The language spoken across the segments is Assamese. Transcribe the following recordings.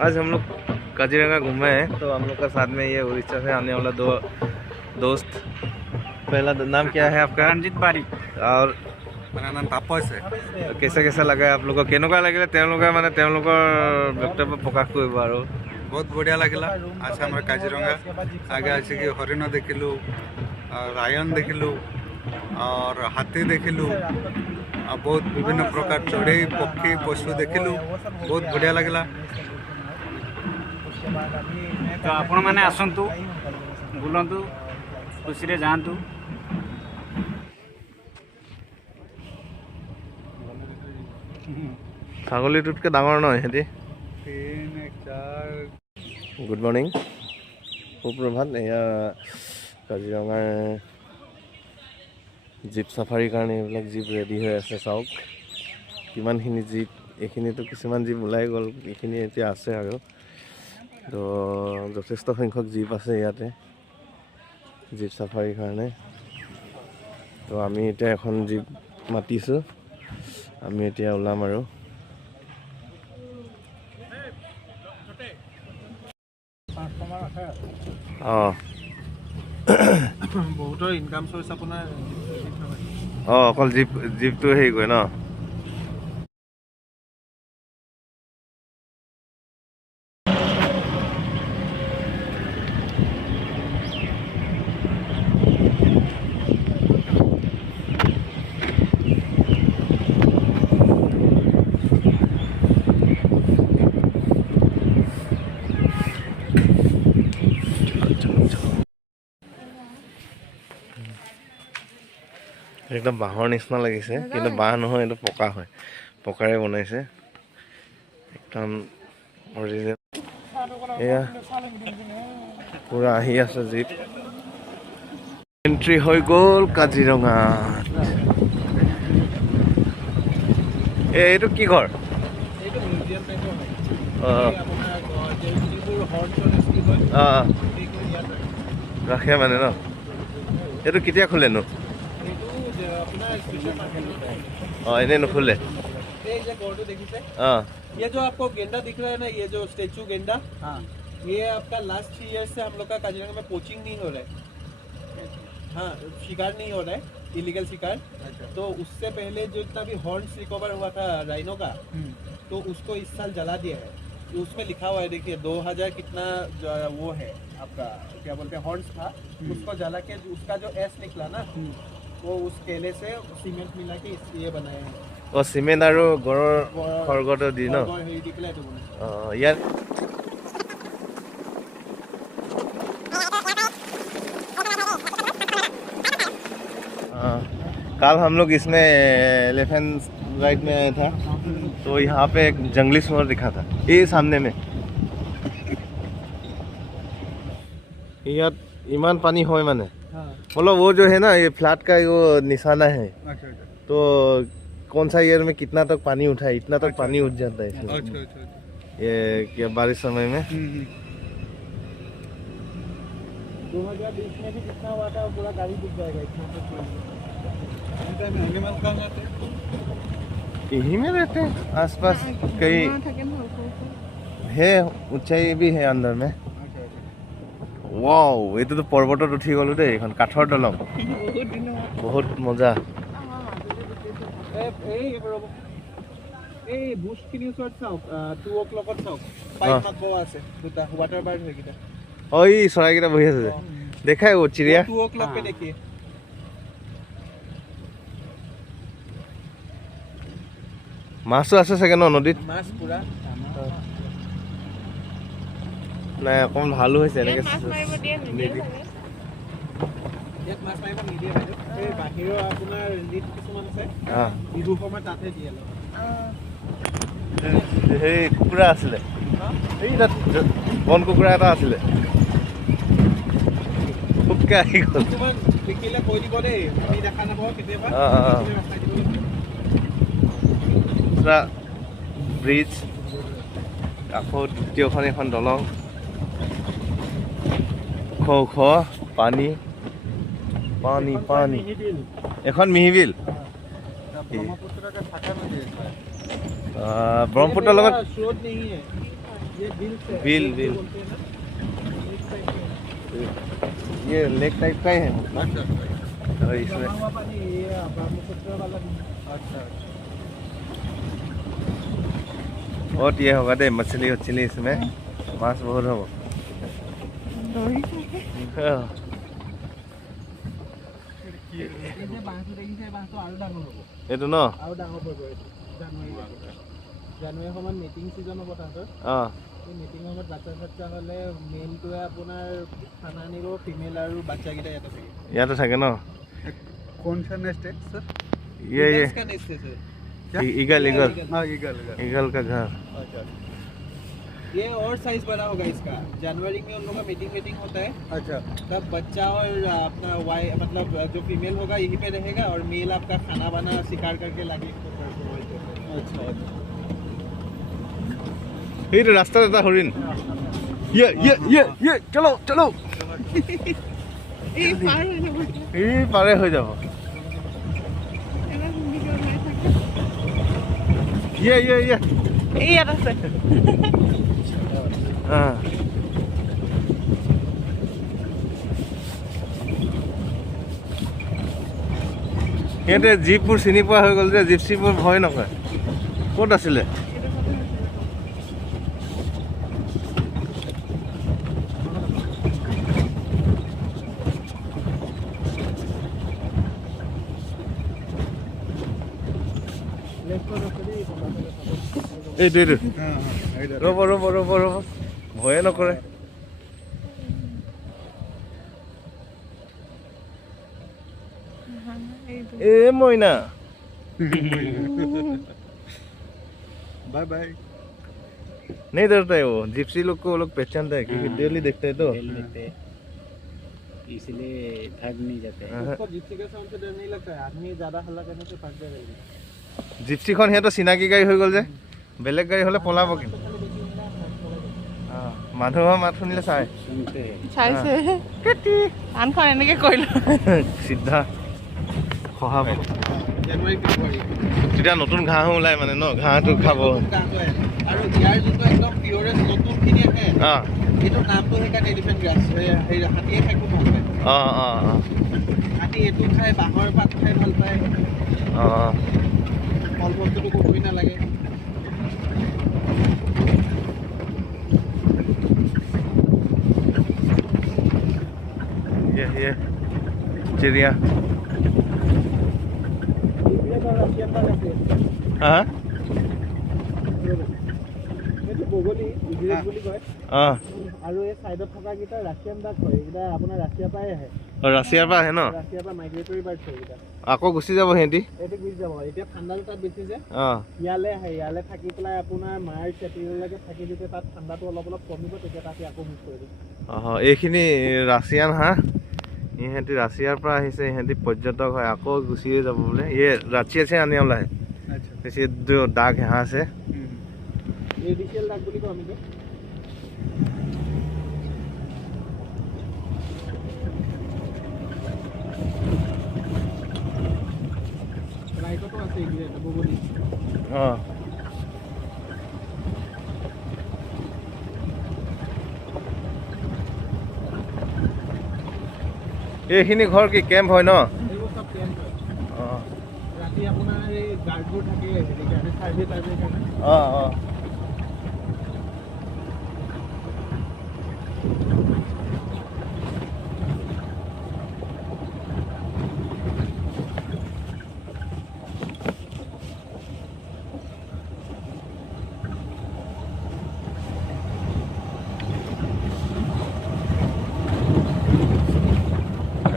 आज हम लोग काजीरंगा घूमे हैं, तो हम लोग का साथ में ये उड़ीसा से आने वाला दो दोस्त। पहला नाम क्या है आपका? रंजित बारी। और मेरा नाम तापस है। कैसा कैसा लगा आप लोगों को? केनेकुवा লাগিলে তেওঁলোকৰ মানে তেওঁলোকৰ বক্তব্য প্ৰকাশ কৰিব আৰু बहुत बढ़िया लगे आज हमारे काजीरंगा आगे आस हरिण देखिलु, रायन देखिलु और हाथी देखिलु, बहुत विभिन्न प्रकार चढ़ई पक्षी पशु देखिलु, बहुत बढ़िया लगला। तो आपण मैंने आसतु बुलतु खुशी रे जातु। ছাগলীটোতকৈ ডাঙৰ নহয় সিহঁতি। 3 4 গুড মৰ্ণিং, সুপ্ৰভাত। এয়া কাজিৰঙাৰ জীপ চাফাৰীৰ কাৰণে এইবিলাক জীপ ৰেডি হৈ আছে। চাওক কিমানখিনি জীপ, এইখিনিতো কিছুমান জীপ ওলাই গ'ল, এইখিনি এতিয়া আছে আৰু। তো যথেষ্ট সংখ্যক জীপ আছে ইয়াতে জীপ চাফাৰীৰ কাৰণে। তো আমি এতিয়া এখন জীপ মাতিছোঁ, আমি এতিয়া ওলাম আৰু। অঁ বহুতৰ ইনকাম সোৰ্স আপোনাৰ অঁ অকল জীপটো হেৰি কৰে ন? একদম বাঁহৰ নিচিনা লাগিছে, কিন্তু বাঁহ নহয়, এইটো পকা হয়, পকাৰে বনাইছে একদম অৰিজিনেল। এয়া পুৰা আহি আছে জীপ, এন্ট্ৰি হৈ গ'ল কাজিৰঙা। এইটো কি ঘৰ? অঁ অঁ ৰাখে মানে ন? এইটো কেতিয়া খোলেনো? इन्हें नुखुले। ये जो आपको गेंडा दिख रहा है ना, ये जो स्टेचू गेंडा, ये आपका लास्ट 3 ईयर्स से हम लोग का काजीरंगा में पोचिंग नहीं हो रहा है। हाँ, शिकार नहीं हो रहा है, इलीगल शिकार। तो उससे पहले जो इतना भी हॉर्न्स रिकवर हुआ था राइनो का, तो उसको इस साल जला दिया है। तो उसमें लिखा हुआ है, देखिए 2000 कितना वो है आपका, क्या बोलते हैं, हॉर्न्स था, उसको जला के उसका जो एस निकला ना, वो उस केले से सीमेंट मिला के ये बनाए हैं। और सीमेंट और गड़र खरगट दी न? यार कल हम लोग इसमें एलिफेंट राइड में आया था, तो यहाँ पे एक जंगली सुअर दिखा था, ये सामने में। यार इमान पानी हो माने, मतलब वो जो है ना, ये फ्लैट का वो निशाना है। तो कौन सा ईयर में कितना तक पानी उठा है, इतना तक पानी उठ जाता है इसमें। ये क्या बारिश समय में 2020 में भी कितना हुआ था, पूरा गाड़ी डूब जाएगा इतना। यही में रहते हैं आसपास, कई है ऊंचाई भी है अंदर में। वाओ, ये तो पर्वतत उठी गलो दे, এখন কাঠৰ দলং, বহুত মজা। এই বুশখিনি ওচৰত চাওক, 2 o'clockত চাওক, পাইপ মাকো আছে দুটা ওয়াটাৰ বাৰ্ড হৈ গিটা। ওই চৰাইকেইটা বহি আছে যে, দেখাই ও চিৰিয়া। 2 o'clock पे देखिए, মাছও আছে চাগে ন নদীত? মাছ পুরা নাই, অকণ ভালো হৈছে এনেকৈ ইয়াত মাছ মাৰিব নিদিয়ে বাইদেউ। এই বাহিৰৰ আপোনাৰ নীট কিছুমান আছে, বিহু সময়ত তাতে দিয়ে। সেই কুকুৰা আছিলে, এই তাত বন কুকুৰা এটা আছিলে, খুবকৈ আহি গ'ল। কিছুমান দেখিলে কৈ দিব দেই, আমি দেখা নাপাওঁ কেতিয়াবা। পুৰা ব্ৰিজ, আকৌ দ্বিতীয়খন এখন দলং, ওখ পানী পানী পানী, এখন মিহিবিল। ব্ৰহ্মপুত্ৰৰ লগত ये बिल से बिल बिल बोलते हैं ना, इस टाइप के। ये लेक टाइप का ही है अच्छा और इसमें जमा हुआ पानी ये ब्रह्मपुत्र वाला नहीं। अच्छा बहुत ये होगा दे मछली उछली इसमें माछ बहुत होगा हाँ। এই যে বাঁহটো দেখিছে বাঁহটো আৰু ডাঙৰ হ'ব এইটো ন আৰু ডাঙৰ হ'ব এইটো জানুৱাৰী সময়ত মিটিং ছিজন হ'ব তাহাঁতৰ অঁ এই মিটিং সময়ত বাচ্চা চাচ্চা হ'লে মেইনটোৱে আপোনাৰ খানা আনিব ফিমেল আৰু বাচ্চাকেইটা ইয়াতে থাকে ইয়াতে থাকে ন कौन सा नेस्ट है सर ये इसका नेस्ट है सर ईगल ईगल हाँ ईगल ईगल का घर अच्छा ये और साइज बड़ा होगा इसका जनवरी में उन लोगों का मीटिंग होता है अच्छा तब बच्चा और अपना वाई मतलब जो फीमेल होगा यहीं पे रहेगा और मेल आपका खाना वाना शिकार करके लाके इसको प्रोवाइड करता है अच्छा সেইটো ৰাস্তাত এটা হৰিণ ইয়ে ইয়ে ইয়ে ইয়ে চলো চলো এই পাৰ হৈ যাব এই পাৰে হৈ যাব এবাৰ ভিডিঅ' বনাই থাকে ইয়ে ইয়ে ইয়ে এই ইয়াত আছে অঁ সিহঁতে জীপবোৰ চিনি পোৱা হৈ গ'ল যে জিপচিবোৰ ভয় নকৰে ক'ত আছিলে এইটো এইটো हाँ हाँ इधर ৰ'ব ৰ'ব ৰ'ব ৰ'ব ভয়ে নকৰে এইটো এ মইনা बाय बाय नहीं डरता है वो जिप्सी लोग को लोग पहचानता है क्योंकि डेली देखते हैं तो इसलिए भाग नहीं जाते उसको जिप्सी के साउंड से डर नहीं लगता है आदमी ज़्यादा हल्ला करने से भाग जाएगा জিপচিখন সিহঁতৰ চিনাকি গাড়ী হৈ গ'ল যে বেলেগ গাড়ী হ'লে পলাব কিন্তু মানুহৰ মাত শুনিলে চাই सुनते हैं চাইছে আনখন এনেকৈ কৰিলো চিধা খহাব जनवरी फरवरी তেতিয়া নতুন ঘাঁহো ওলাই মানে ন ঘাঁহটো খাব আৰু ইয়াৰ যোনটো একদম পিয়ৰেষ্ট নতুনখিনি আহে অঁ এইটো নামটো সেইকাৰণে এলিফেণ্ট গ্ৰাছ হাতীয়ে খাই খুব ভাল পায় অঁ অঁ অঁ হাতী এইটো খাই বাঁহৰ পাত খাই ভাল পায় অঁ ফল বস্তুটো ক'বই নালাগে ये चिड़िया हाँ এইটো বগলী ইংলিছ বুলি কয় অঁ আৰু এই চাইডত থকাকেইটা ৰাছিয়ান ডাক হয় এইকেইটা আপোনাৰ ৰাছিয়াৰ পৰাই আহে ৰাছিয়াৰ পৰা আহে ন ৰাছিয়াৰ পৰা মাইগ্ৰেটৰী বাৰ্ডছ হয় এইকেইটা আকৌ গুচি যাব সিহঁতি এইটো গুচি যাব এতিয়া ঠাণ্ডাটো তাত বেছি যে অঁ ইয়ালৈ আহে ইয়ালৈ থাকি পেলাই আপোনাৰ মাৰ্চ এপ্ৰিললৈকে থাকি যেতিয়া তাত ঠাণ্ডাটো অলপ অলপ কমিব তেতিয়া তাতে আকৌ মুভ কৰিব অঁ এইখিনি ৰাছিয়ান হাঁহ ইহঁতি ৰাছিয়াৰ পৰা আহিছে ইহঁতি পৰ্যটক হয় আকৌ গুচিয়ে যাব বোলে ইয়ে ৰাছিয়া से आने वाला है अच्छा जैसे जो डाक यहाँ से এডিচিয়েল ডাক বুলি কওঁ আমি যে ৰাইকতো আছে এইকেইটা বগলী অঁ এইখিনি ঘৰ কি কেম্প হয় ন এইবোৰ চব কেম্প হয় অঁ ৰাতি আপোনাৰ এই গাৰ্ডবোৰ থাকে হেৰি কাৰণে চাৰ্ভে টাৰ্ভে কাৰণে অঁ অঁ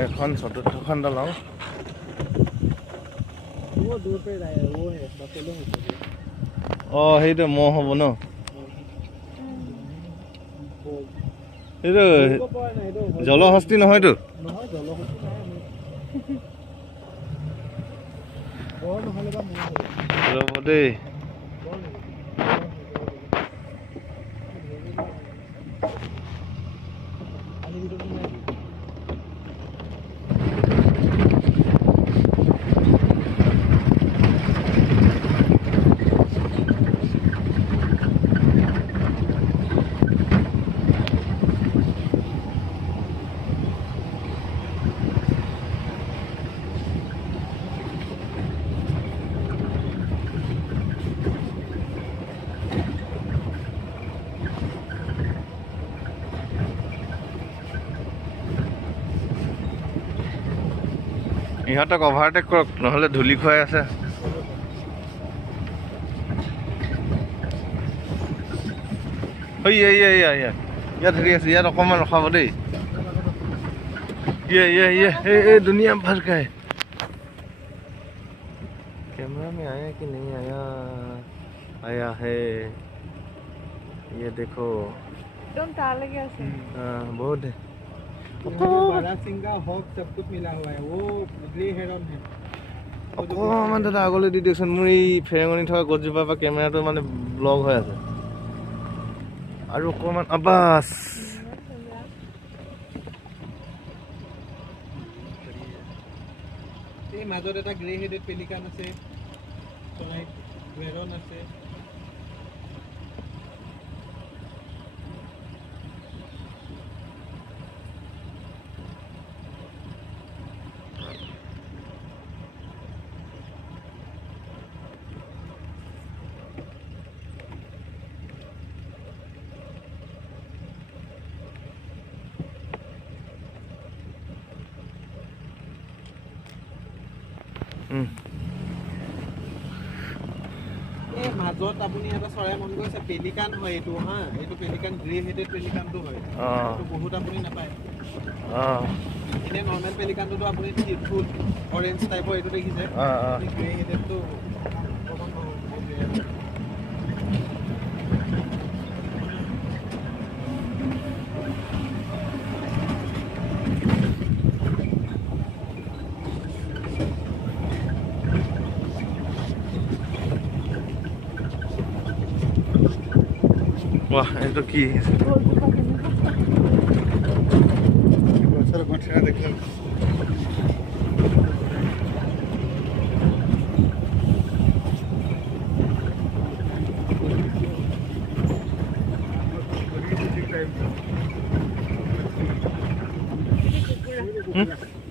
এখন চতুৰ্থখন দলং वो दूर पे वो है बफेलो है অঁ সেইটো মহ হ'ব ন এইটো জলহস্তি নহয়তো নহয় জলহস্তি নাই আমি বৰ নহ'লে বা মোৰ ৰ'ব দেই ইহঁতক অভাৰটেক কৰক নহ'লে ধূলি খুৱাই আছে। ইয়াত হেৰি আছে, ইয়াত অকণমান ৰখাব দেই। ये दुनिया भर का है। कैमरा में आया कि नहीं आया? आया है, ये देखो। एकदम ताले के ऐसे हाँ बहुत है। बड़ा सिंह का हॉक सब कुछ मिला हुआ है, वो ग्रे हेरन है। অকণমান দাদা আগলৈ দি দিয়কচোন, মোৰ এই ফেৰেঙনি থকা গছজোপাৰ পৰা কেমেৰাটো মানে ব্লক হৈ আছে। আৰু অকণমান আবাছ। এই মাজত এটা গ্ৰে হেডেড পেলিকান আছে, চৰাইত হেৰন আছে। এই মাজত আপুনি এটা চৰাই মন কৰিছে, পেলিকান হয় এইটো হা, এইটো পেলিকান গ্ৰে হেডেড পেলিকানটো হয়। এইটো বহুত আপুনি নাপায়। এনে নৰ্মেল পেলিকানটোতো আপুনি ফুল অৰেঞ্জ টাইপৰ এইটো দেখিছে, গ্ৰে হেডেডটো वाह ये तो की ଗଛର ଗଣ୍ଠିଟା ଦେଖିଲେ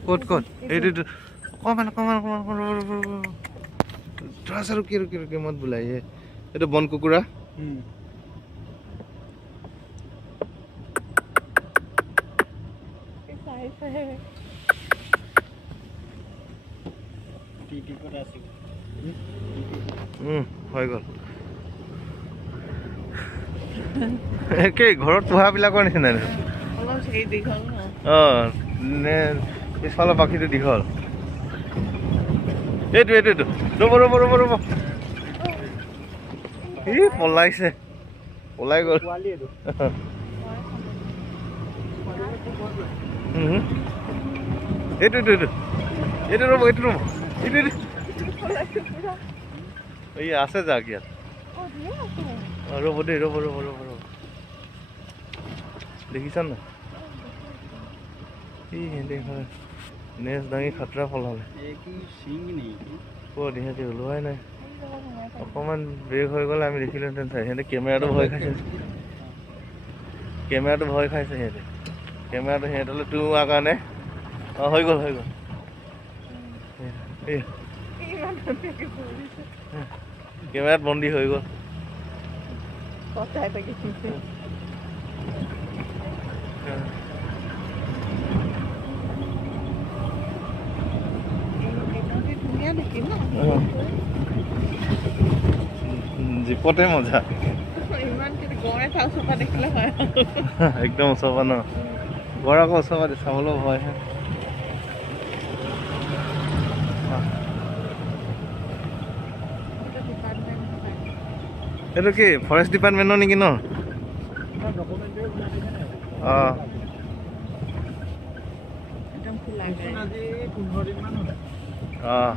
ক'ত এইটো অকণমান ৰখি মত বোলাই এইটো বন কুকুৰা। হৈ গ'ল একেই ঘৰত পোহাবিলাকৰ নিচিনা। নে পিছফালৰ পাখিটো দীঘল। এইটো ৰ'ব ই পলাইছে, পলাই গ'ল। এইটো ৰ'ব এই আছে যাক ইয়াত। ৰ'ব দেই ৰ'ব দেখিছা নাই? নেচ দাঙি খাতৰা পলালে। ক'ত ইহঁতি ওলোৱাই নাই। অকণমান ব্ৰেক হৈ গ'লে আমি দেখিলোহেঁতেন। সিহঁতে কেমেৰাটো ভয় খাইছে সিহঁতে। কেমেৰাটো সিহঁতলৈ তোৱাৰ কাৰণে হৈ গ'ল কেমেৰাত বন্দী হৈ গ'ল। জীপতে মজা একদম ওচৰ পৰা ন, গড় আকৌ ওচৰ পৰা চাবলৈও ভয় হে। এইটো কি ফৰেষ্ট ডিপাৰ্টমেণ্টৰ নেকি ন? অঁ অঁ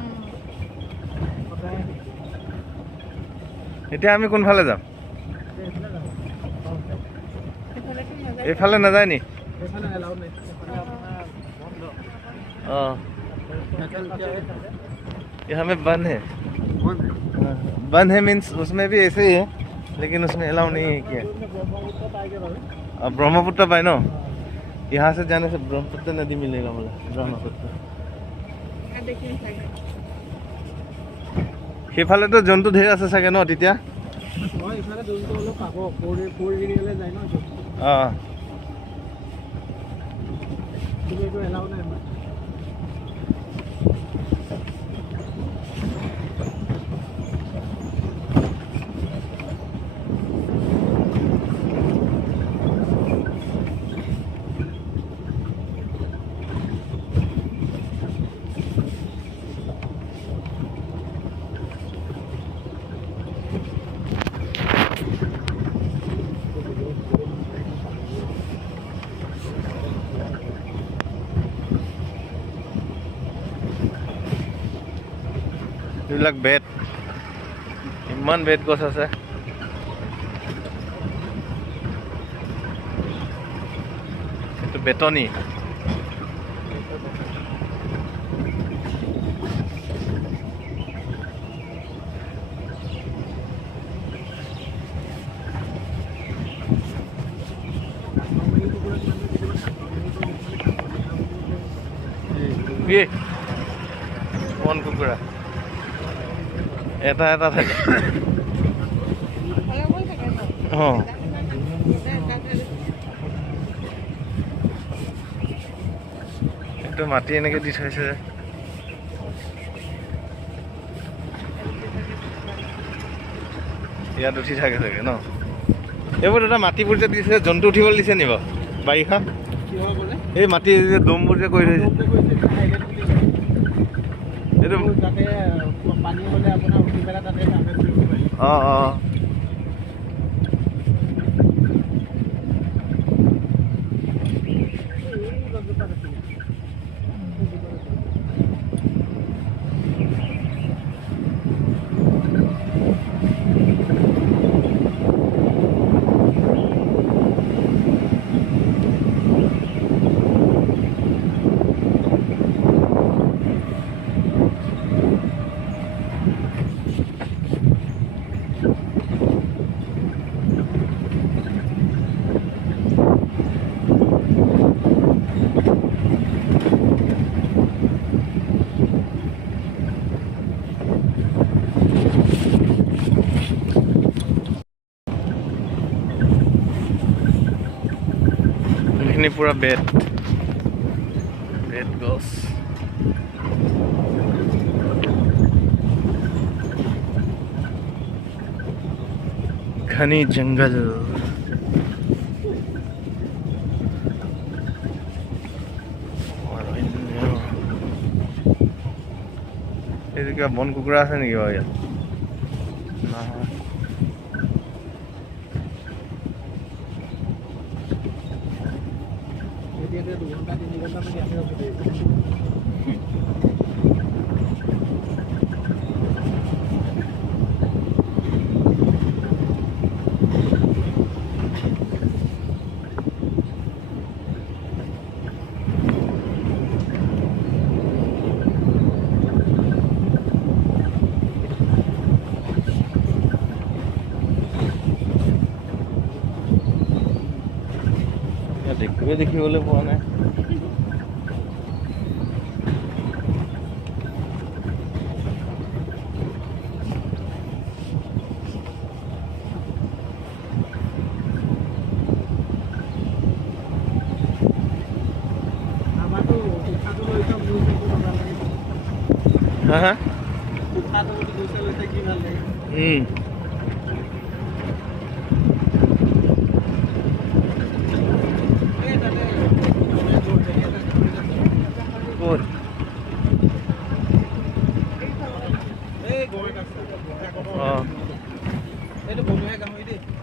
এতিয়া আমি কোনফালে যাম? এইফালে নাযায় নি? हाँ यहाँ में बंद है मीन्स उसमें भी ऐसे ही है, लेकिन उसमें अलाउ नहीं है क्या? अब ब्रह्मपुत्र पाए ना, यहाँ से जाने से ब्रह्मपुत्र नदी मिलेगा बोला। ब्रह्मपुत्र সেইফালেতো জন্তু ঢেৰ আছে চাগে ন তেতিয়া? অঁ এইবিলাক বেত, ইমান বেত গছ আছে। এইটো বেতনি। কোন কুকুৰা এটা এটা থাকে। অঁ এইটো মাটি এনেকৈ দি থৈছে। ইয়াত উঠি থাকে চাগে ন? এইবোৰ দাদা মাটিবোৰ যে দিছে, জন্তু উঠিবলৈ দিছে নি বাৰু বাৰিষা? এই মাটি যে দমবোৰ যে কৰি থৈছে, এইটো অঁ অঁ এইখিনি পুৰা বেত গছ। घनी जंगल। এইটো কিবা বন কুকুৰা আছে নেকি বাৰু ইয়াত? নহয়। একোৱে দেখিবলৈ পোৱা নাই। হা হা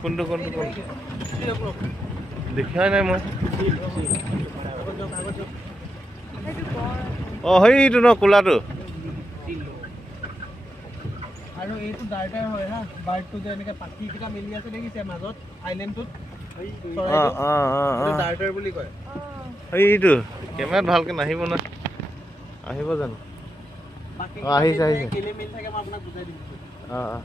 কোনটো দেখাই নাই মই। অঁ সেইটো ন কোলাটো। আৰু এইটো ডাৰ্টাৰ হয় হা, বাৰ্ডটো যে এনেকৈ পাখিকেইটা মেলি আছে দেখিছে মাজত আইলেণ্ডটোত, ডাৰ্টাৰ বুলি কয়। এইটো কেমেৰাত ভালকৈ নাহিব ন? আহিব জানো? আহিছে আহিছে। কেলে মেলি থাকে মই আপোনাক বুজাই দিম। অঁ অঁ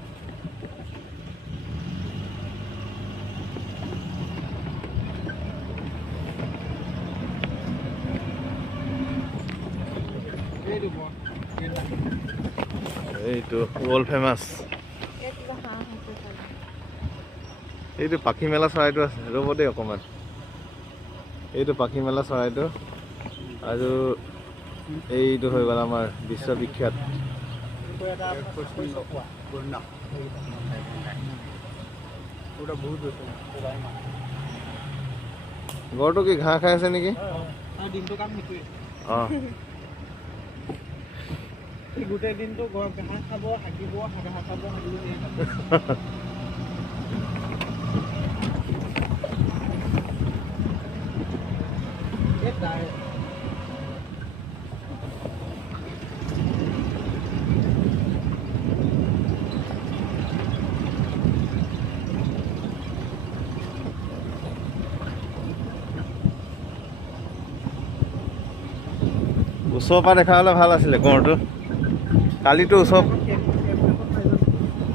এইটো ৱৰ্ল্ড ফেমাছ। এইটো পাখি মেলা চৰাইটো আছে, ৰ'ব দেই অকণমান। এইটো পাখি মেলা চৰাইটো, আৰু এইটো হৈ গ'ল আমাৰ বিশ্ববিখ্যাত গড়টো কি ঘাঁহ খাই আছে নেকি? অঁ গোটেই দিনটো ঘাঁহ খাব, হাগিব, ঘাঁহ খাব, হাগিব। ওচৰৰ পৰা দেখা হ'লে ভাল আছিলে গঁড়টো কালিতো ওচৰ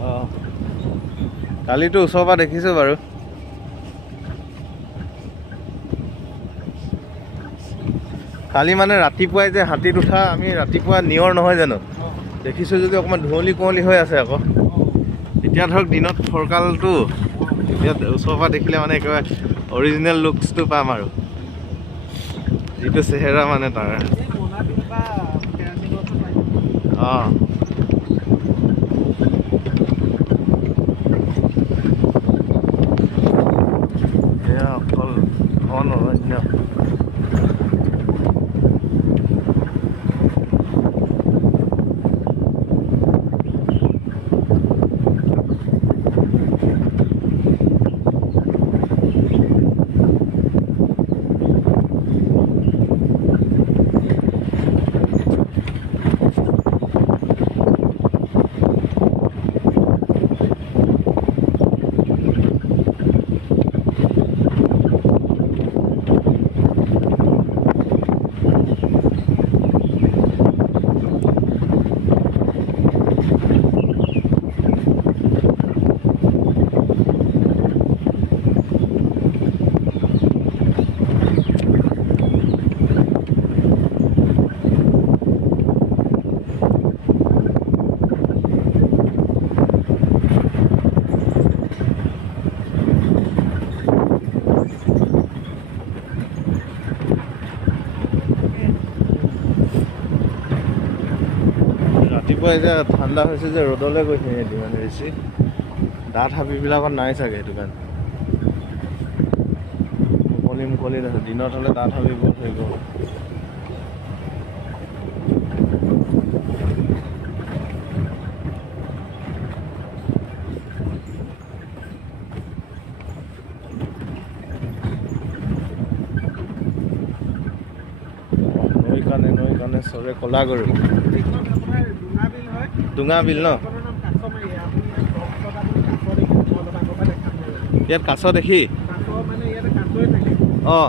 অঁ কালিতো ওচৰৰ পৰা দেখিছোঁ বাৰু কালি মানে ৰাতিপুৱাই যে হাতীত উঠা আমি ৰাতিপুৱা নিয়ৰ নহয় জানো দেখিছোঁ যদি অকণমান ধুঁৱলি কুঁৱলি হৈ আছে আকৌ এতিয়া ধৰক দিনত ফৰকালটো এতিয়া ওচৰৰ পৰা দেখিলে মানে একেবাৰে অৰিজিনেল লুকছটো পাম আৰু যিটো চেহেৰা মানে তাৰ অঁ এয়া অকল ঘন অৰণ্য ৰাতিপুৱা এতিয়া ঠাণ্ডা হৈছে যে ৰ'দলৈ গৈছে সিহঁতি মানে বেছি দাঁত হাবিবিলাকত নাই চাগে সেইটো কাৰণে মুকলি আছে দিনত হ'লে দাঁত হাবিবোৰ থাকিব নৈ কাৰণে চৰে কলা গৰু ডুঙা বিল ন ইয়াত কাছ দেখি অঁ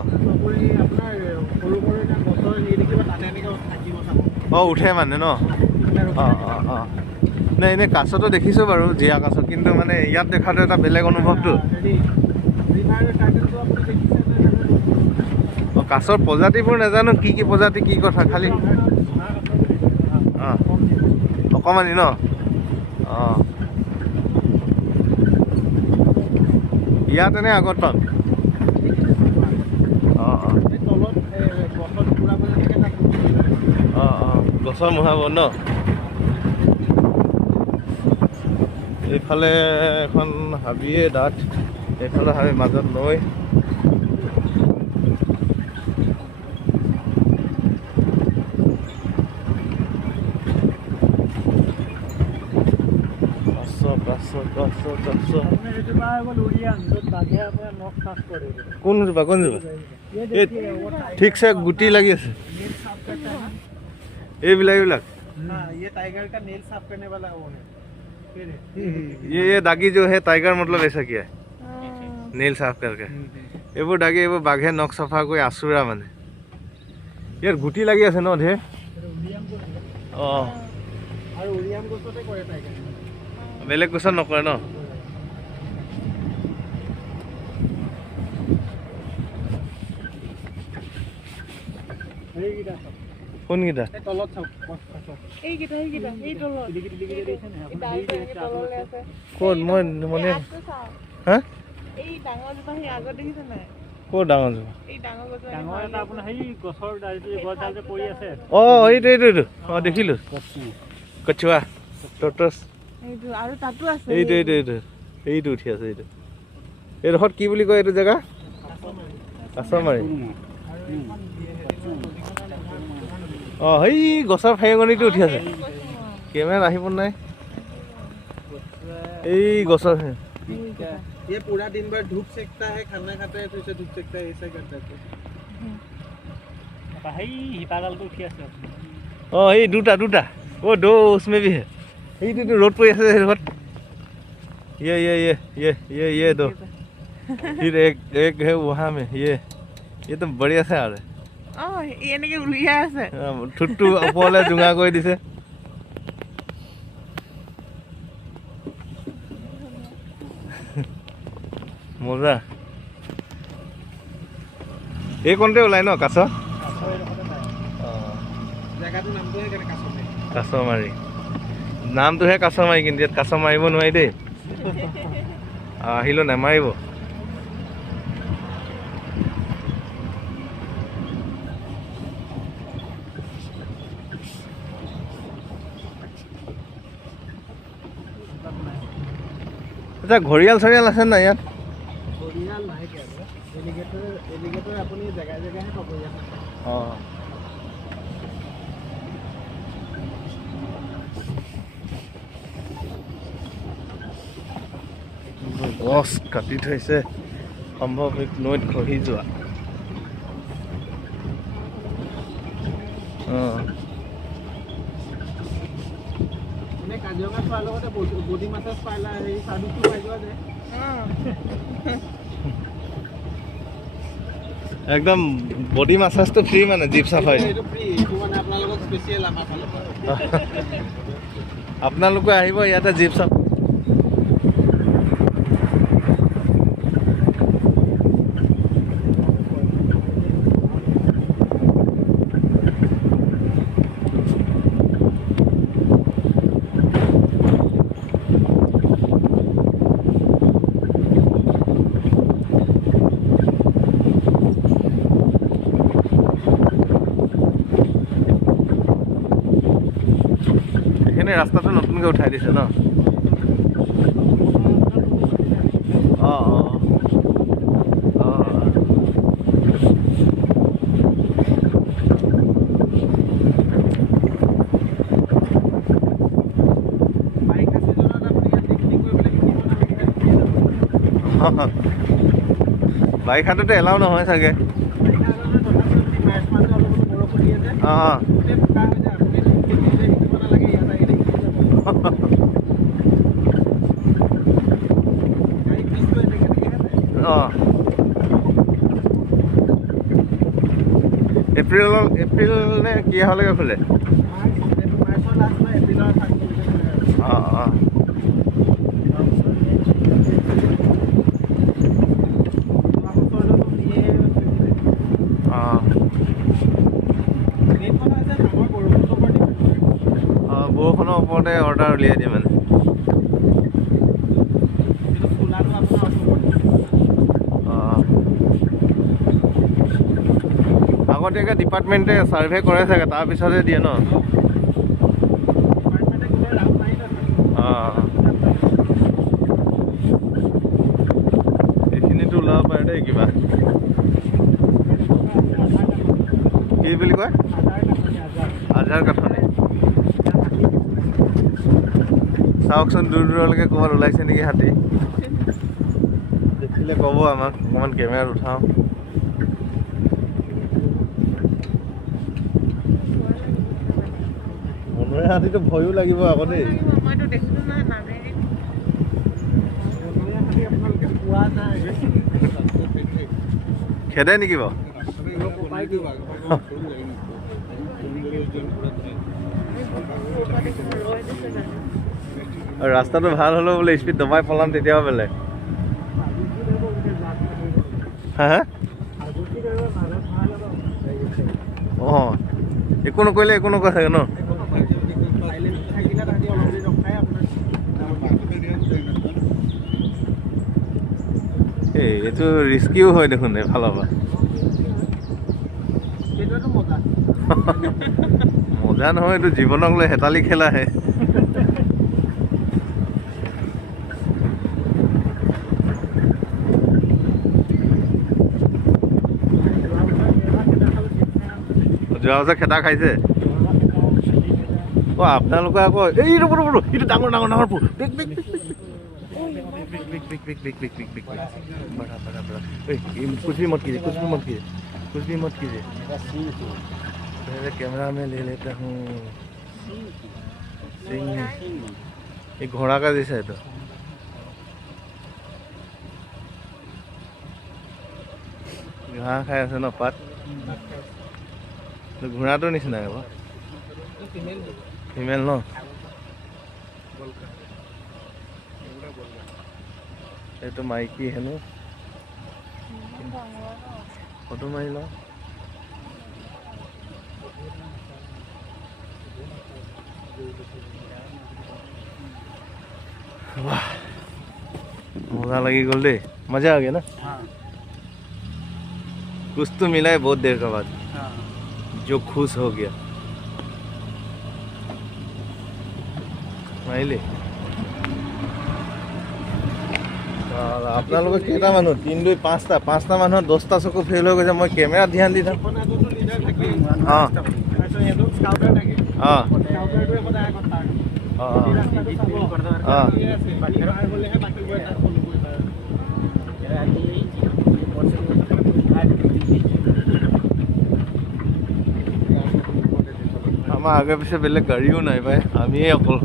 অঁ উঠে মানে ন অঁ অঁ অঁ নাই এনেই কাছটো দেখিছোঁ বাৰু জীয়া কাছ কিন্তু মানে ইয়াত দেখাটো এটা বেলেগ অনুভৱটো অঁ কাছৰ প্ৰজাতিবোৰ নাজানো কি কি প্ৰজাতি কি কথা খালি অঁ অকণমানি ন অঁ ইয়াত এনে আগত পাম অঁ অঁ অঁ অঁ গছৰ মুহাবোৰ ন এইফালে এখন হাবিয়ে দাঁত এইফালে হাবি মাজত নৈ কোন জোপা এই ঠিকছে গুটি লাগি আছে এইবিলাক ये दागी जो है टाइगर मतलब ऐसा क्या है नेल साफ करके এইবোৰ দাগি এইবোৰ বাঘে নখ চাফা কৰি আচুৰা মানে ইয়াৰ গুটি লাগি আছে ন ঢেৰ অঁ বেলেগ গছত নকৰে ন কোনকেইটা ক'ত মই মানে হা ক'ত ডাঙৰ অঁ এইটো অঁ দেখিলোঁ কচুৱা টৰ্টছ এইটো উঠি আছে এইডোখৰত কি বুলি কয় এইটো জেগা কাছমাৰী অঁ সেই গছৰ ফেৰেঙনিটো উঠি আছে কেমেৰাত আহিব নাই এই গছৰ ये पूरा दिन भर धूप सेकता है खाना खाता है तो इसे धूप सेकता है ऐसा करता है অঁ এই দুটা ओ दो उसमें भी है এইটো रोड पर আছে ये दो फिर एक है वहाँ में ये तो बढ़िया से आ रहा है অঁ ই এনেকৈ উলিয়াই আছে ঠোঁটটো ওপৰলৈ জোঙা কৰি দিছে মজা এই কণতে ওলাই ন কাছ জেগাটোৰ নামটোহে কেনে কাছ মাৰি নামটোহে কাছ মাৰি কিন্তু ইয়াত কাছ মাৰিব নোৱাৰি দেই আহিলেও নেমাৰিব আচ্ছা ঘৰিয়াল চৰিয়াল আছে নাই ইয়াত ঘৰিয়াল নাই কিয় এলিগেটৰ আপুনি জেগাই জেগাইহে পাব ইয়াত অঁ গছ কাটি থৈছে সম্ভৱ নৈত খহি যোৱা অঁ এনে কাজিৰঙা চোৱাৰ লগতে বডি মাছাজ পাইলা হেৰি চাৰ্ভিচটো পাই যোৱা যায় একদম বডি মাছাজটো ফ্ৰী মানে জীপ চাফাৰী এইটো ফ্ৰী এইটো মানে আপোনালোকক স্পেচিয়েল আমাৰ ফালৰ পৰা আপোনালোকে আহিব ইয়াতে জীপ চাফাৰী ৰাস্তাটো নতুনকৈ উঠাই দিছে ন অঁ অঁ অঁ বাৰিষা ছিজনত আপুনি ইয়াত পিকনিক কৰিবলৈ শিকিব নালাগে বাৰিষাটোতো এলাও নহয় চাগে বাৰিষা তথাপিও মাৰ্চ মাহটো অলপ বৰষুণ দিয়ে যে অঁ অঁ গোটেই বোকা হৈ যায় আপুনি শিকিব নালাগে ইয়াত আহি শিকি যাব গাড়ী পিছটো এনেকৈ অঁ এপ্ৰিল নে কি হ'লেকে খোলে মাৰ্চৰ লাষ্ট বা এপ্ৰিলৰ ফাৰ্ষ্ট অঁ অঁ অঁ অঁ বৰষুণৰ ওপৰতে অৰ্ডাৰ উলিয়াই দিয়ে মানে অঁ আগতীয়াকৈ ডিপাৰ্টমেণ্টে ছাৰ্ভে কৰে চাগে তাৰপিছতহে দিয়ে ন অঁ এইখিনিতো ওলাব পাৰে দেই কিবা কি বুলি কয় আজাৰ কাঠনি চাওকচোন দূৰ দূৰলৈকে ক'ৰবাত ওলাইছে নেকি হাতী দেখিলে ক'ব আমাক অকণমান কেমেৰাত উঠাওঁ মনৰে হাতীটো ভয়ো লাগিব আকৌ দেই মইতো দেখিলোঁ নহয় নামেৰি খেদে নেকি বাৰু ৰাস্তাটো ভাল হ'লেও বোলে স্পীড দবাই পলাম তেতিয়াও বেলেগ হা হা অঁ একো নকৰিলে একো নকৰে চাগে ন এইটো ৰিস্কিও হয় দেখোন এফালৰ পৰা মজা নহয় এইটো জীৱনক লৈ হেতালি খেলাহে যোৱা বছৰ খেদা খাইছে অঁ আপোনালোকে আকৌ এই ৰ'ব ৰ'ব এইটো ডাঙৰ ডাঙৰ ডাঙৰ ফুল कुछ भी मत कीजिए कुछ भी मत कीजिए कुछ भी मत कीजिए पहले कैमरा में ले लेता हूँ सिंह ये घोड़ा का जैसा है तो घास खाए আছে ন পাত ঘোঁৰাটোৰ নিচিনাই হ'ব ফিমেল ন এইটো মাইকী হেনো ফটো মাৰি লওঁ वाह मजा लगी गोल दे मजा आ गया ना कुछ तो मिला है बहुत देर के बाद जो खुश हो गया माइले আপোনালোকে কেইটা মানুহ 3 2 5টা মানুহ 10টা চকু ফেল হৈ গৈছে মই কেমেৰা ধ্যান দি থাকোঁ আমাৰ আগে পিছে বেলেগ গাড়ীও নাই পাই আমিয়ে অকল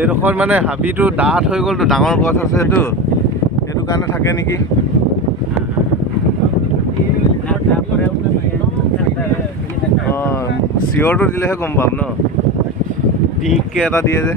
এইডোখৰ মানে হাবিটো ডাঠ হৈ গ'লতো ডাঙৰ গছ আছে সেইটো সেইটো কাৰণে থাকে নেকি চিঞৰটো দিলেহে গম পাম ন পিককৈ এটা দিয়ে যে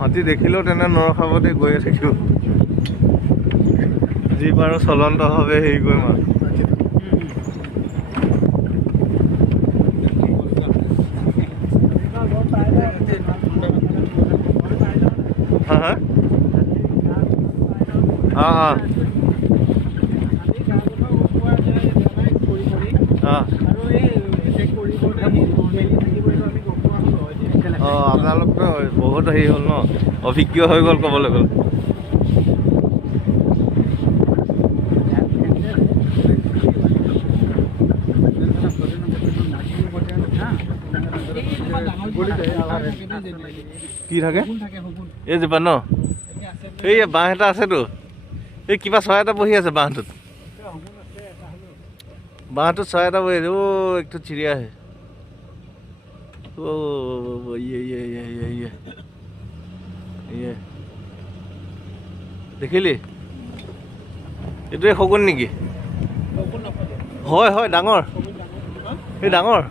হাতী দেখিলেও তেনে নৰখাবতে গৈয়ে থাকিব যি পাৰো চলন্তভাৱে হেৰি কৰিম আৰু হা আপোনালোকতো বহুত হেৰি হ'ল ন অভিজ্ঞ হৈ গ'ল ক'বলৈ গ'লে কি থাকে এই জোপা ন এই বাঁহ এটা আছেতো এই কিবা চৰাই এটা বহি আছে বাঁহটোত চৰাই এটা বহি আছে একটু চিৰিয়া হে ये দেখিলি এইটোৱে শগুন নেকি হয় হয় ডাঙৰ এই ডাঙৰ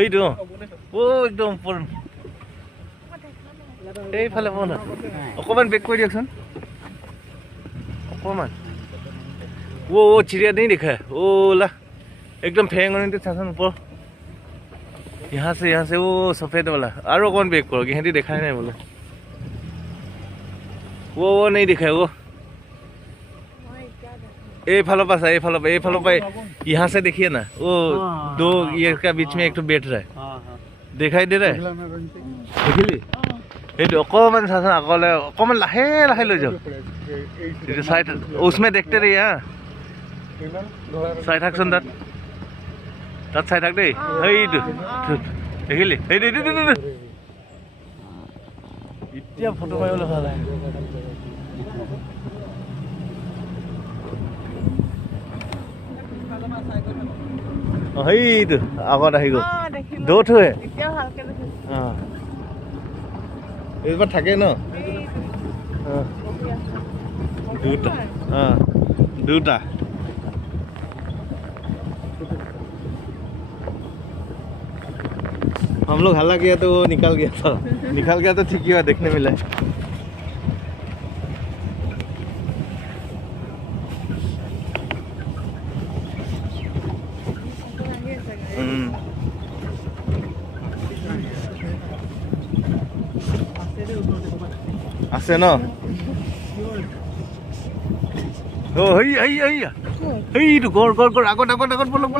এইটো একদম এইফালে মন অকণমান বেক কৰি দিয়কচোন অকণমান চিৰিয়া नहीं देखा है ला एकदम फेंगनिতে চাচোন ওপৰ यहाँ से वो सफेद वाला और कौन बेक करो कि देखा नहीं बोले वो नहीं दिखा है वो ए फलो पास है ए फलो पे यहाँ से देखिए ना वो दो ये का बीच में एक तो बैठ रहा है दिखाई दे रहा है देखिली अकमान चाचोन अकले अकमान लाहे लाहे ले जाओ साइड उसमें देखते रहिए हाँ साइड थाकचोन তাত চাই থাক দেই এইটো দেখিলি এতিয়া ফটো মাৰিবলৈ ভাল লাগে সেইটো আগত আহি গ'ল দৌত হৈ এইবাৰ থাকে ন দুটা हम लोग हल्ला किया तो वो निकल गया तो ठीक ही हुआ देखने मिला আছে ন ओ हेइটো গৰ আগত বলক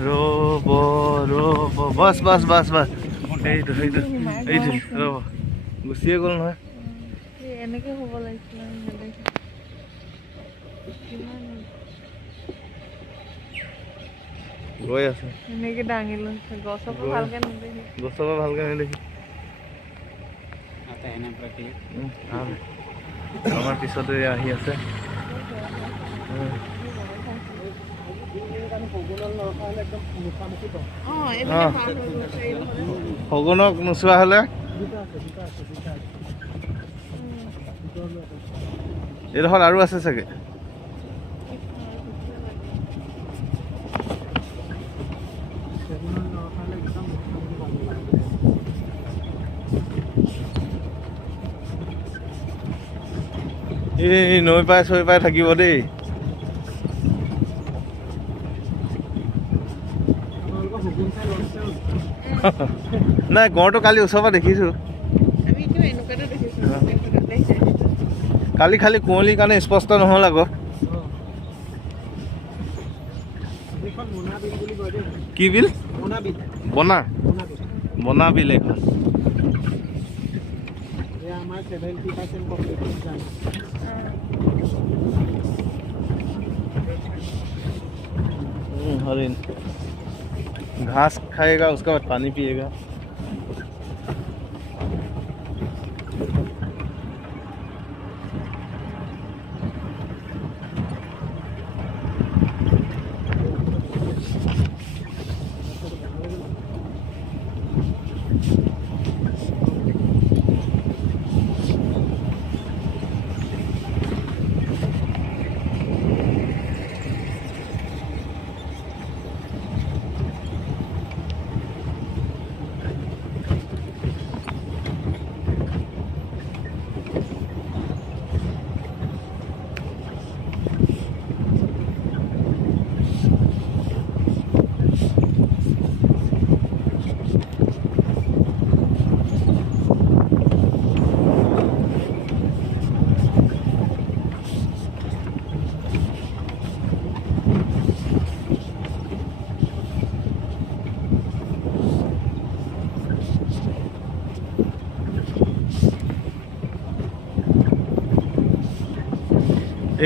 ৰব বস এইটো ৰব গুচিয়ে গ'ল নহয় এনেকে হ'ব লাগিছিল গৈ আছে এনেকৈ দাঙি লৈছে গছৰ পৰা ভালকৈ নেদেখি গছৰ পৰা ভালকৈ নেদেখি आता है ना प्रतीक আমাৰ পিছতে আহি আছে সগুনক নোচোৱা হ'লে এইডোখৰত আৰু আছে চাগে এই নৈ পাই চৈ পাই থাকিব দেই নাই গড়টো কালি ওচৰৰ পৰা দেখিছোঁ কালি খালি কুঁৱলীৰ কাৰণে স্পষ্ট নহ'ল আকৌ কি বিল বনা বনা বিল এখন हरिन घास खाएगा उसके बाद पानी पिएगा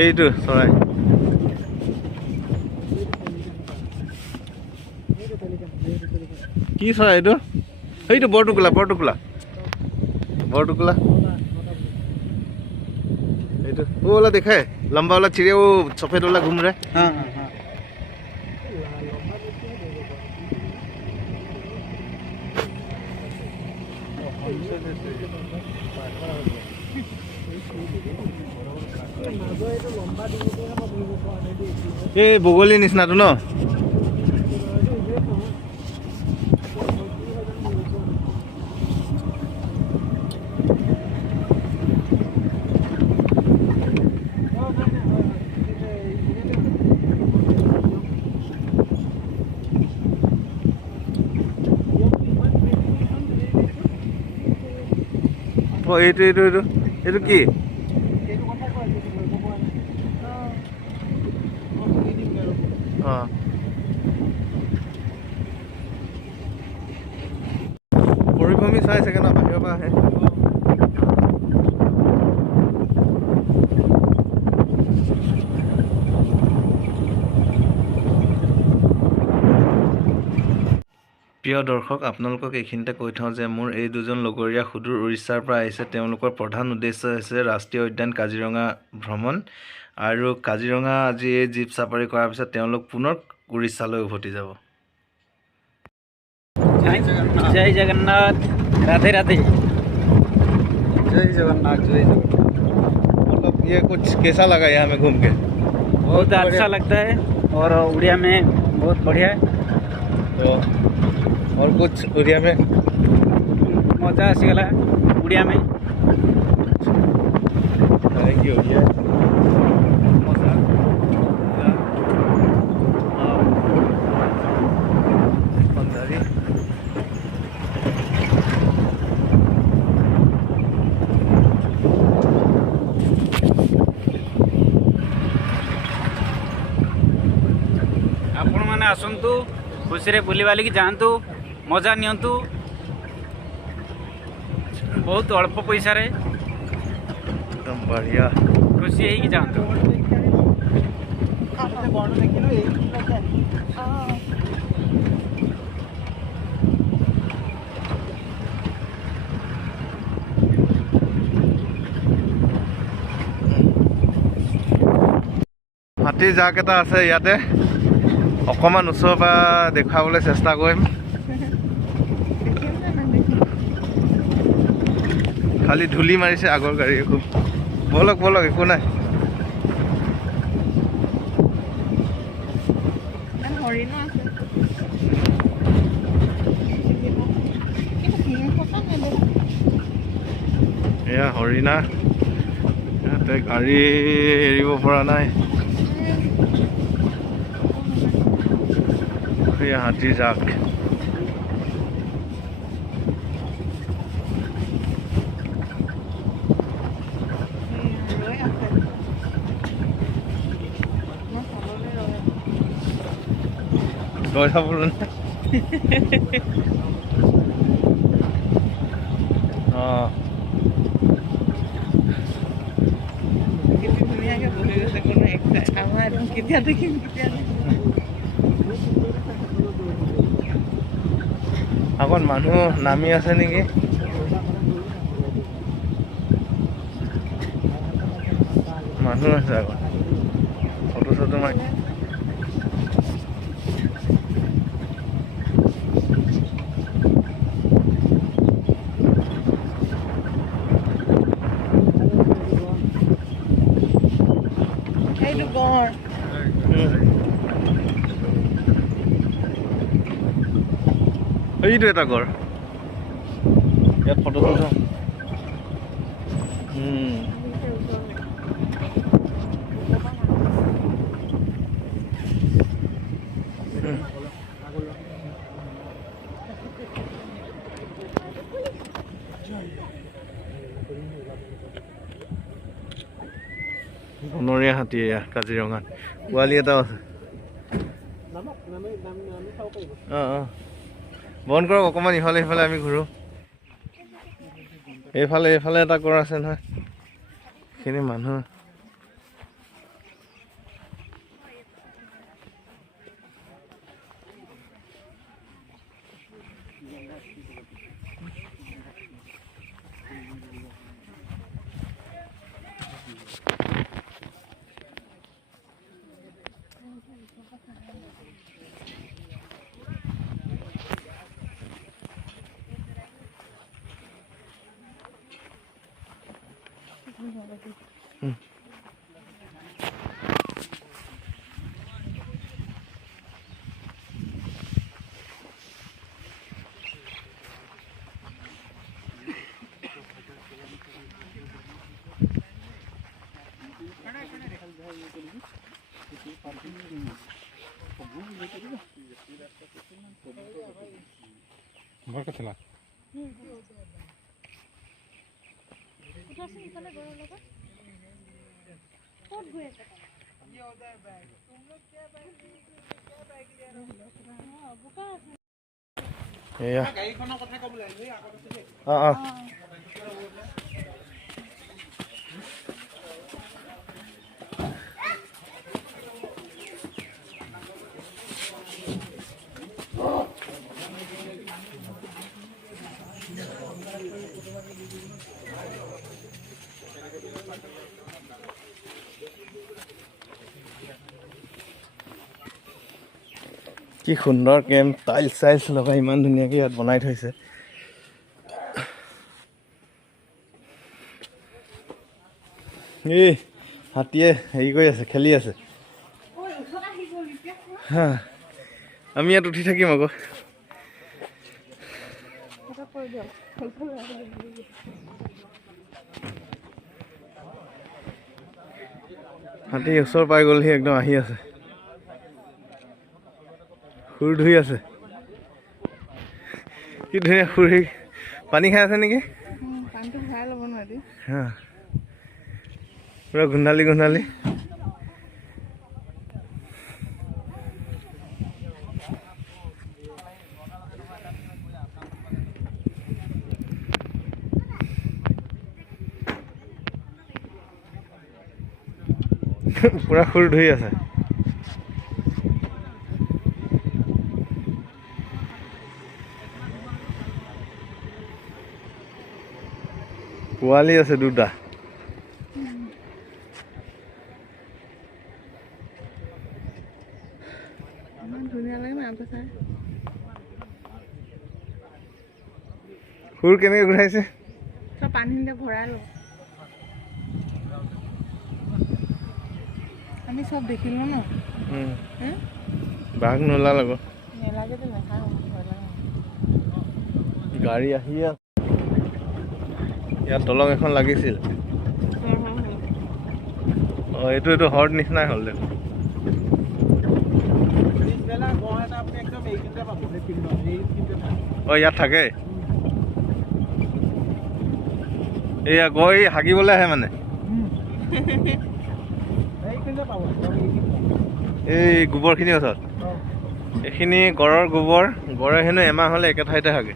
এইটো চৰাই কি চৰাই এইটো এইটো বৰটুকুলা বৰটুকুলা बरटुकुला वो वाला देखा है लंबा वाला चिड़िया वो सफेद वाला घूम रहा है हाँ हाँ हाँ ये बगली निचना तो न এইটো কি পৰিভ্ৰমী চাই চাগে না বাহিৰৰ পৰা আহে প্ৰিয় দৰ্শক আপোনালোকক এইখিনিতে কৈ থওঁ যে মোৰ এই দুজন লগৰীয়া সুদূৰ উৰিষ্যাৰ পৰা আহিছে তেওঁলোকৰ প্ৰধান উদ্দেশ্য হৈছে ৰাষ্ট্ৰীয় উদ্যান কাজিৰঙা ভ্ৰমণ আৰু কাজিৰঙা আজি এই জীপ চাফাৰী কৰাৰ পিছত তেওঁলোক পুনৰ উৰিষ্যালৈ উভতি যাব जय जगन्नाथ राधे राधे जय जगन्नाथ मतलब ये कुछ कैसा लगा यहाँ में घूम के बहुत अच्छा लगता है और उड़िया में बहुत बढ़िया है तो और कुछ उड़िया में मजा आसीगला उड़िया में थैंक यू उड़िया आपण मैंने आसतु खुशी रे बुली बालिकी जातु मजा नियंतु बहुत अल्प पैसा रे एकदम बढ़िया खुशी है कि जातु হাতীৰ জাক এটা আছে ইয়াতে অকণমান ওচৰৰ পৰা দেখুৱাবলৈ চেষ্টা কৰিম খালি ধূলি মাৰিছে আগৰ গাড়ীয়ে খুব বলক বলক একো নাই হৰিণো আছে এয়া হৰিণা ইয়াতে গাড়ী এৰিব পৰা নাই এয়া হাতীৰ জাক ৰৈ চাবলৈ অঁ ধুনীয়াকে বহি গৈছে কোনো আমাৰ একদম কেতিয়া দেখিম আগত মানুহ নামি আছে নেকি মানুহ আছে আগত ফটো চটো মাৰি সেইটো গড় এইটো এটা ঘৰ ইয়াত ফটো চটো বনৰীয়া হাতী এয়া কাজিৰঙাত পোৱালি এটাও আছে অঁ অঁ বন্ধ কৰক অকণমান ইফালে সিফালে আমি ঘূৰোঁ এইফালে এইফালে এটা কৰা আছে নহয় সেইখিনি মানুহ বৰকঠলা এয়া অঁ অঁ কি সুন্দৰ কেম্প টাইলছ চাইলছ লগাই ইমান ধুনীয়াকৈ ইয়াত বনাই থৈছে এই হাতীয়ে হেৰি কৰি আছে খেলি আছে হা আমি ইয়াত উঠি থাকিম আকৌ হাতী ওচৰ পাই গ'লহি একদম আহি আছে সুৰ ধুই আছে কি ধুনীয়া সুৰ পানী খাই আছে নেকি পানীটো ভৰাই ল'ব নোৱাৰি হা পুৰা গোন্ধালি গোন্ধালি পুৰা সুৰ ধুই আছে পোৱালি আছে দুটা ইমান ধুনীয়া লাগে মাছ চাই। সুৰ কেনেকৈ ঘূৰাইছে? চব পানীতে ভৰাই ল'ব। আমি চব দেখিলো ন। বাঘ নোলাল আকৌ। নেলাগেতো নাখাওঁ, ভয় লাগে। গাড়ী আহি আছে। ইয়াত দলং এখন লাগিছিল। অঁ এইটো হৰ্ড নিচিনাই হ'ল দেখোন। অঁ ইয়াত থাকে। এয়া গৈ হাগিবলৈ আহে মানে। এই গোবৰখিনি ওচৰত এইখিনি গড়ৰ গোবৰ, গড়ে হেনো এমাহ হ'লে একে ঠাইতে হাগে।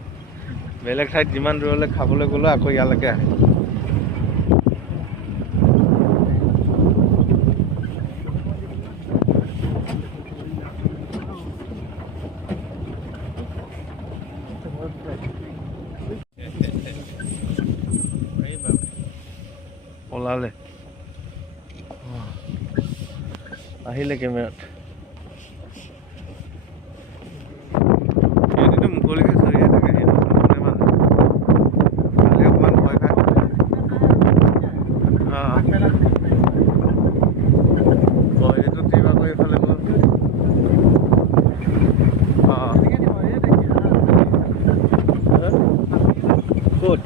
বেলেগ ঠাইত যিমান দূৰলৈ খাবলৈ গ'লেও আকৌ ইয়ালৈকে আহে। ওলালে আহিলে কেমেৰাত। সিহঁতিতো মুকলিকে চৰিয়ে থাকে, সেইটো কোনে মানে খালি অকণমান ভয় খায়। অঁ এইটো ট্ৰিপ আকৌ এইফালে গ'ল। অঁ ক'ত?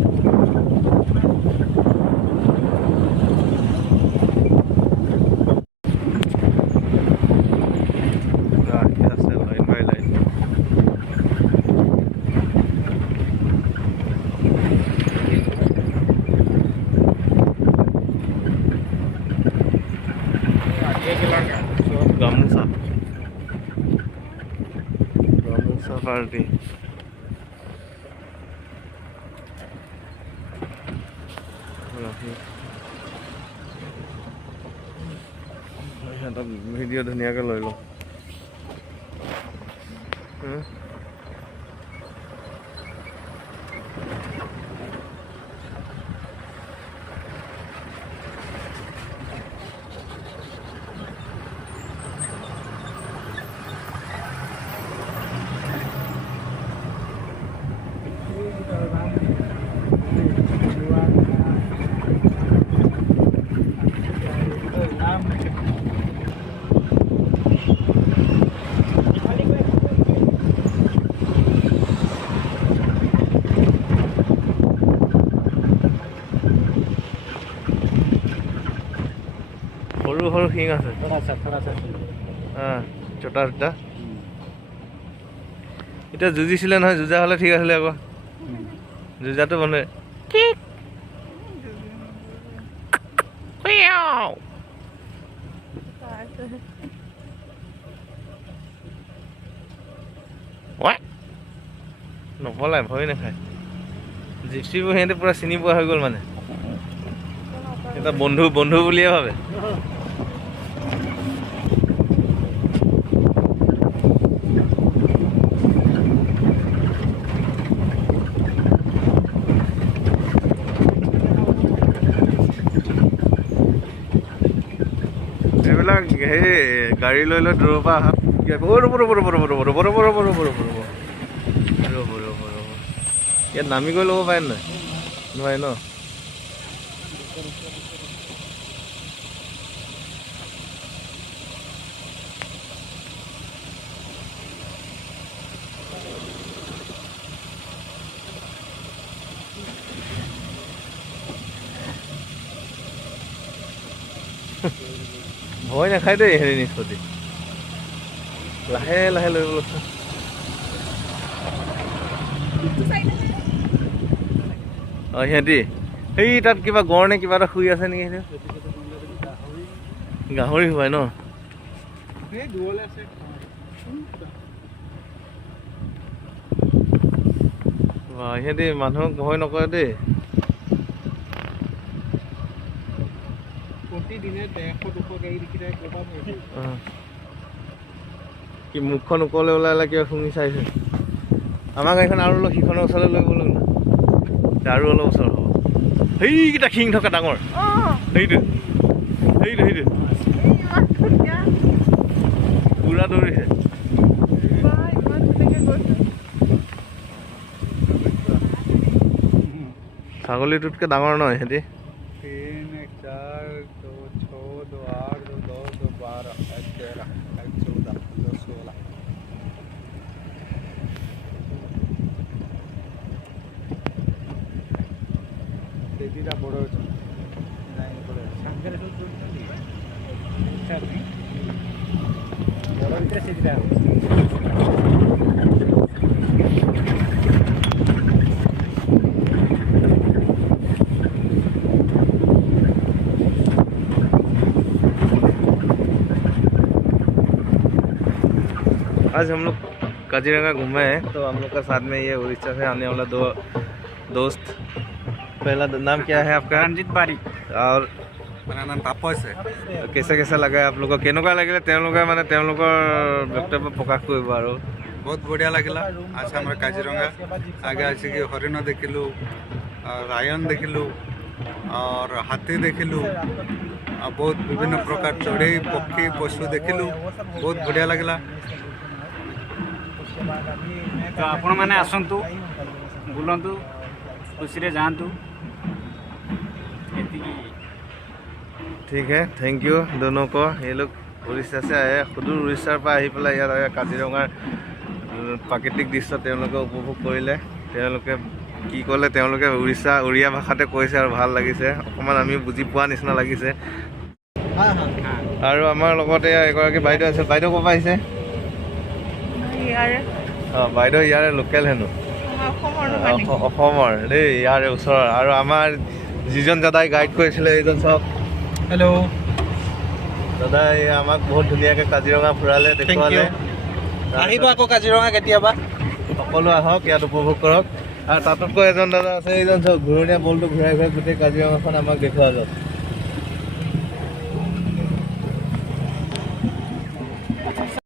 গামোচা পাৰ্টি। সিহঁতক ভিডিঅ' ধুনীয়াকৈ লৈ লওঁ। সৰু সৰু শিং আছে। চটা চটা এতিয়া যুঁজিছিলে নহয়, যুঁজা হ'লে ঠিক আছিলে আকৌ। যুঁজাটো বন্ধ। নপলাই, ভয় নাখায়। জিপচিবোৰ সিহঁতে পুৰা চিনি পোৱা হৈ গ'ল মানে। এটা বন্ধু বন্ধু বুলিয়ে ভাবে। এইবিলাক সেই গাড়ী লৈ লৈ দূৰৰ পৰা অহা ইয়াত নামি গৈ ল'ব পাৰে নাই? নোৱাৰে ন? ভয় নাখায় দেই হেৰি নিষ্পত্তি। লাহে লাহে লৈ গ'ল। অঁ সিহঁতি সেই তাত কিবা গড় নে কিবা এটা শুই আছে নেকি? সেইটো গাহৰি হয় ন? সিহঁতি মানুহক ভয় নকৰে দেই। কি মুখখন ওপৰলৈ ওলালে কিবা শুনি চাইছে? আমাৰ গাড়ীখন আৰু অলপ সিখনৰ ওচৰলৈ লৈ গ'লো না, আৰু অলপ ওচৰ হ'ব। সেইকেইটা শিং থকা ডাঙৰ সেইটো সেইটো সেইটো পুৰা দৌৰিছে। ছাগলীটোতকৈ ডাঙৰ ন ইহঁতি? 3, 1, 4, 2, 6, 2, 8, 2, 10, 2, 12, 1, 13, 1, 14, 2, 16. ସେଠିଟା ବଡ଼ ଅଛି। ନାଇଁ ବଡ଼ ଅଛି। ସାଙ୍ଗରେ ସବୁ ଚଢୁଛନ୍ତି। ବଡ଼ ଭିତରେ ସେଠିଟା ହବ। आज हम लोग काजीरंगा घूमे हैं तो हम लोग का साथ में ये उड़ीसा से आने वाला दो दोस्त। पहला नाम क्या है आपका? रंजित बारिक। और मेरा नाम तापस है। कैसा कैसा लगा आप लोग को? केनेকুৱা লাগিলে তেওঁলোকে মানে তেওঁলোকৰ বক্তব্য প্ৰকাশ কৰিব আৰু बहुत बढ़िया लगिला। आज हमारा काजीरंगा आगे आसी कि हरिण देखिलु, रायन देखिलु और हाथी देखिलु, बहुत विभिन्न प्रकार चढ़ई पक्षी पशु देखिलु। बहुत बढ़िया लगिला। तो आपण मैंने आसतु बुलतु खुशी रे जातु। ठीक है, थैंक यू दोनों को। ये लोग उड़ीसा से आए, सुदूर उड़ीसार पर आहि पेলাই ইয়াত কাজিৰঙাৰ প্ৰাকৃতিক দৃশ্য তেওঁলোকে উপভোগ কৰিলে। তেওঁলোকে কি ক'লে তেওঁলোকে উড়িয়া ভাষাতে কৈছে আৰু ভাল লাগিছে। অকণমান আমি বুজি পোৱা নিচিনা লাগিছে। আৰু আমাৰ লগতে এগৰাকী বাইদেউ আছে। বাইদেউ ক'ৰ পৰা আহিছে? ইয়াৰে অঁ, বাইদেউ ইয়াৰে লোকেল হেনো, অসমৰ দেই, ইয়াৰে ওচৰৰ। আৰু আমাৰ যিজন দাদাই গাইড কৰিছিলে এইজন চাওক। हेलो দাদাই আমাক বহুত ধুনীয়াকৈ কাজিৰঙা ফুৰালে, দেখুৱালে। আহিব আকৌ কাজিৰঙা কেতিয়াবা। সকলো আহক, ইয়াত উপভোগ কৰক। আৰু তাতোতকৈ এজন দাদা আছে, এইজন চাওক ঘূৰণীয়া বলটো ঘূৰাই ঘূৰাই গোটেই কাজিৰঙাখন আমাক দেখুওৱা যাওক।